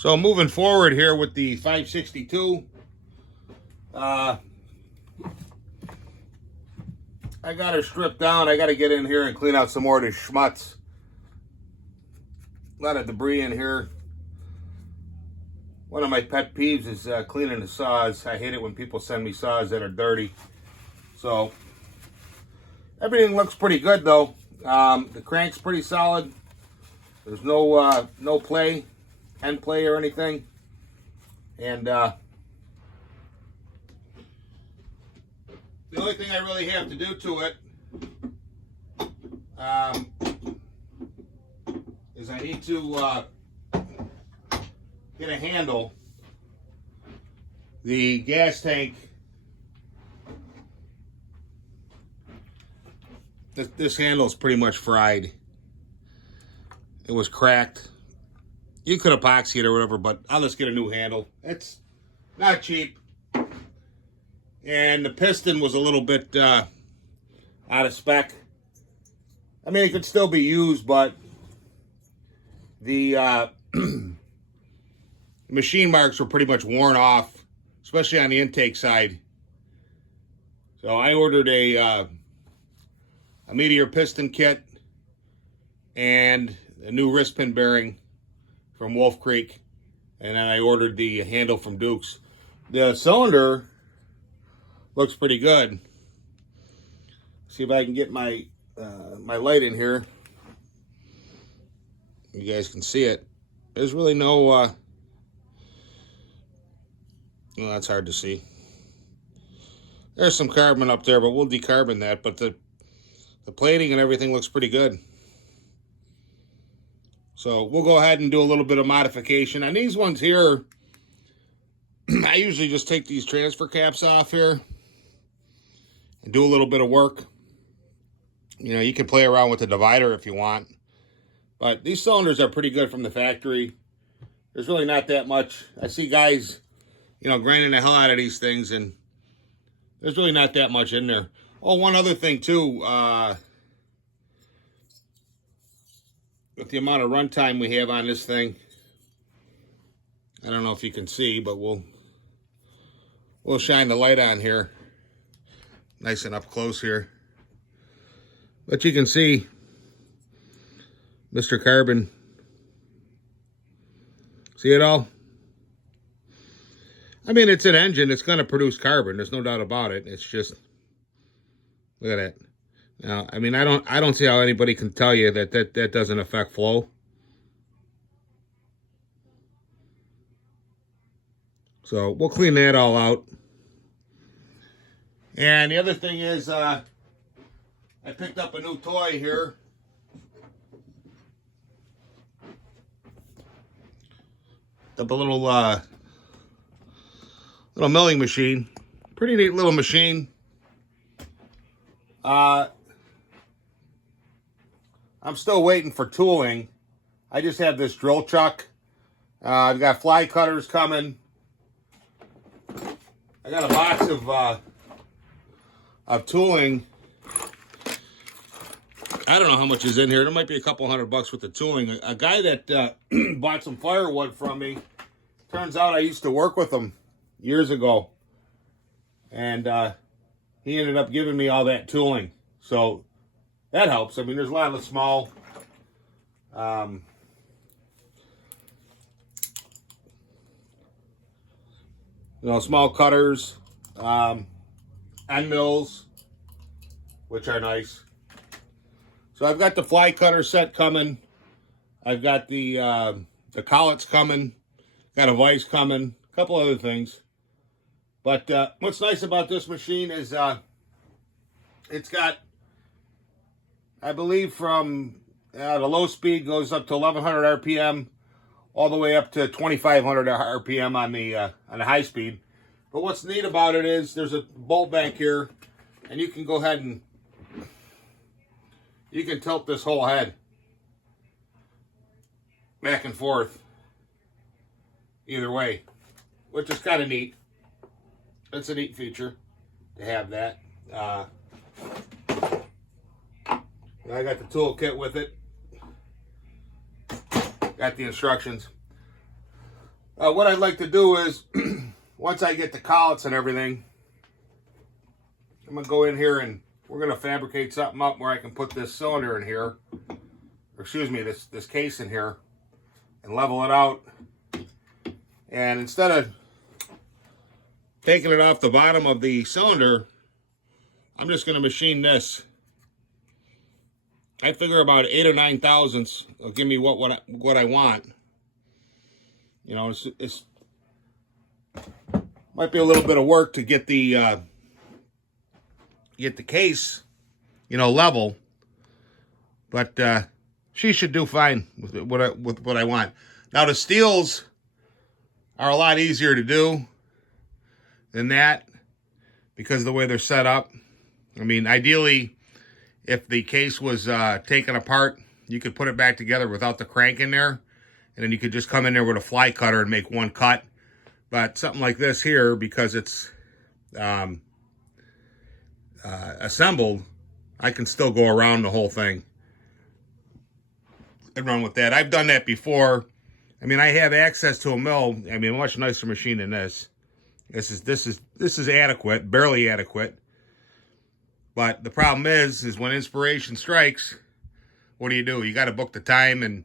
So moving forward here with the 562, I got her stripped down. I got to get in here and clean out some more of the schmutz. A lot of debris in here. One of my pet peeves is cleaning the saws. I hate it when people send me saws that are dirty. So everything looks pretty good though. The crank's pretty solid. There's no end play or anything. And the only thing I really have to do to it is I need to get a handle. The gas tank, this handle is pretty much fried. It was cracked. You could epoxy it or whatever, but I'll just get a new handle. It's not cheap. And the piston was a little bit out of spec. I mean, it could still be used, but the machine marks were pretty much worn off, especially on the intake side. So I ordered a Meteor piston kit and a new wrist pin bearing from Wolf Creek, and then I ordered the handle from Dukes. The cylinder looks pretty good. See if I can get my my light in here. You guys can see it. There's really no well, that's hard to see. There's some carbon up there, but we'll decarbon that. But the plating and everything looks pretty good. So we'll go ahead and do a little bit of modification. On these ones here, I usually just take these transfer caps off here and do a little bit of work. You know, you can play around with the divider if you want. But these cylinders are pretty good from the factory. There's really not that much. I see guys, you know, grinding the hell out of these things, and there's really not that much in there. Oh, one other thing too. With the amount of runtime we have on this thing, I don't know if you can see, but we'll shine the light on here, nice and up close here. But you can see Mr. Carbon. See it all? I mean, it's an engine. It's going to produce carbon. There's no doubt about it. It's just, look at that. Now, I mean, I don't see how anybody can tell you that doesn't affect flow. So we'll clean that all out. And the other thing is, I picked up a new toy here. Up a little milling machine. Pretty neat little machine. I'm still waiting for tooling. I just have this drill chuck. I've got fly cutters coming. I got a box of tooling. I don't know how much is in here. There might be a couple $100 worth of tooling. A guy that bought some firewood from me. Turns out I used to work with him years ago. And he ended up giving me all that tooling. So that helps. I mean, there's a lot of small small cutters, end mills, which are nice. So I've got the fly cutter set coming. I've got the collets coming. Got a vise coming. A couple other things. But what's nice about this machine is it's got, I believe, from the low speed goes up to 1100 RPM, all the way up to 2500 RPM on the high speed. But what's neat about it is there's a bolt bank here, and you can go ahead and you can tilt this whole head back and forth either way, which is kind of neat. It's a neat feature to have that. I got the tool kit with it. Got the instructions. What I'd like to do is, once I get the collets and everything, I'm going to go in here and we're going to fabricate something up where I can put this cylinder in here, or excuse me, this case in here, and level it out. And instead of taking it off the bottom of the cylinder, I'm just going to machine this. I figure about 8 or 9 thousandths will give me what I want. You know, it's might be a little bit of work to get the case, you know, level, but she should do fine with what I want. Now the steels are a lot easier to do than that because of the way they're set up. I mean, ideally, if the case was taken apart, you could put it back together without the crank in there, and then you could just come in there with a fly cutter and make one cut. But something like this here, because it's assembled, I can still go around the whole thing and run with that. I've done that before. I mean, I have access to a mill. I mean, a much nicer machine than this. This is adequate, barely adequate. But the problem is when inspiration strikes, what do? You got to book the time, and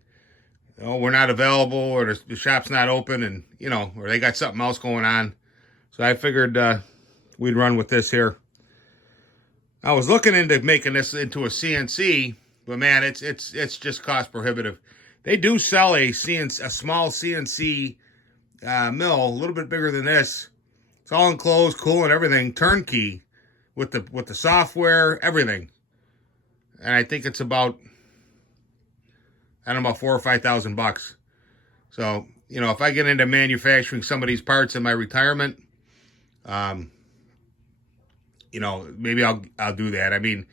we're not available, or the shop's not open, and or they got something else going on. So I figured we'd run with this here. I was looking into making this into a CNC, but man, it's just cost prohibitive. They do sell a small CNC mill, a little bit bigger than this. It's all enclosed, cool, and everything, turnkey, with the software, everything. And I think it's about, I don't know, about $4,000 or $5,000. So, if I get into manufacturing some of these parts in my retirement, maybe I'll do that. I mean,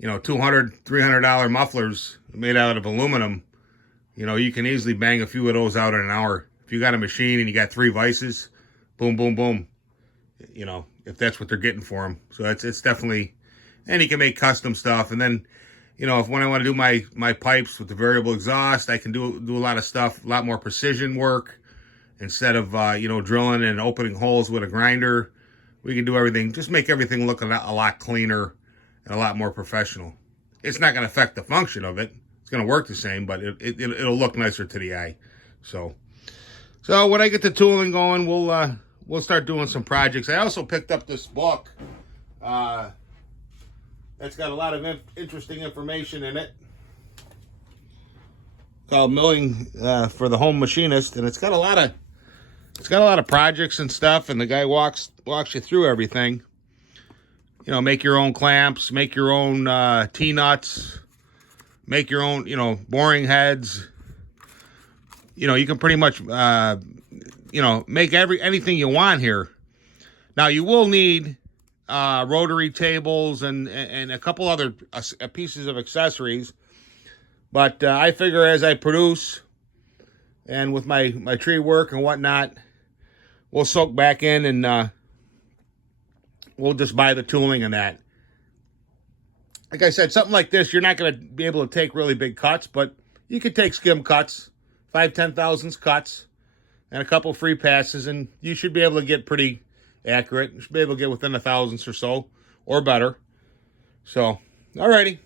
$200, $300 mufflers made out of aluminum, you can easily bang a few of those out in an hour. If you got a machine and you got 3 vices, boom, boom, boom, if that's what they're getting for them. So it's definitely, and you can make custom stuff. And then, if when I want to do my pipes with the variable exhaust, I can do a lot of stuff, a lot more precision work instead of, drilling and opening holes with a grinder. We can do everything, just make everything look a lot cleaner and a lot more professional. It's not going to affect the function of it. It's going to work the same, but it'll look nicer to the eye. So when I get the tooling going, we'll start doing some projects. I also picked up this book that's got a lot of interesting information in it, called Milling for the Home Machinist, and it's got a lot of projects and stuff, and the guy walks you through everything. Make your own clamps, make your own T-nuts, make your own, boring heads. You can pretty much, make anything you want here. Now, you will need rotary tables and a couple other pieces of accessories. But I figure as I produce, and with my tree work and whatnot, we'll soak back in and we'll just buy the tooling and that. Like I said, something like this, you're not going to be able to take really big cuts, but you could take skim cuts, 5/10 thousandths cuts, and a couple free passes, and you should be able to get pretty accurate. You should be able to get within 1 thousandths or so, or better. So, alrighty.